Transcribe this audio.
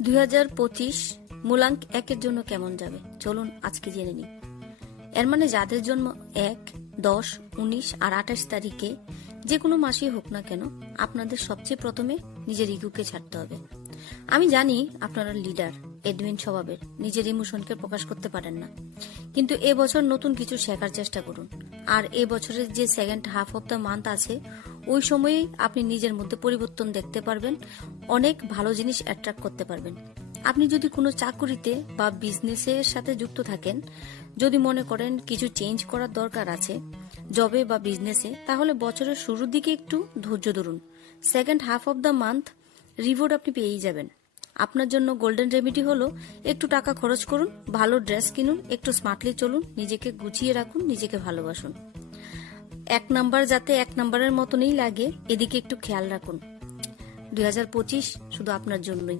2025 মূলাঙ্ক 1-এর জন্য কেমন যাবে চলুন আজকে জেনে নিই। এর মানে যাদের জন্ম 1, 10, 19 আর 28 তারিখে যে কোনো মাসেই হোক না কেন, আপনাদের সবচেয়ে প্রথমে নিজের ইগোকে ছাড়তে হবে। আমি জানি আপনারা লিডার, এডমিন স্বভাবের, নিজের ইমোশনকে প্রকাশ করতে পারেন না, কিন্তু এবছর নতুন কিছু শেখার চেষ্টা করুন। আর এ বছরের যে second half of the month আছে, ওই সময়েই আপনি নিজের মধ্যে পরিবর্তন দেখতে পারবেন, অনেক ভালো জিনিস অ্যাট্রাক্ট করতে পারবেন। আপনি যদি কোনো চাকুরিতে বা বিজনেসের সাথে যুক্ত থাকেন, যদি মনে করেন কিছু চেঞ্জ করার দরকার আছে জবে বা বিজনেসে, তাহলে বছরের শুরুর দিকে একটু ধৈর্য ধরুন। Second half of the month reward আপনি পেয়েই যাবেন। আপনার জন্য গোল্ডেন রেমেডি হলো একটু টাকা খরচ করুন, ভালো ড্রেস কিনুন, একটু স্মার্টলি চলুন, নিজেকে গুছিয়ে রাখুন, নিজেকে ভালোবাসুন। 1 নাম্বার যাতে 1 নাম্বারের মতনই লাগে, এদিকে একটু খেয়াল রাখুন। 2025 শুধু আপনার জন্যই।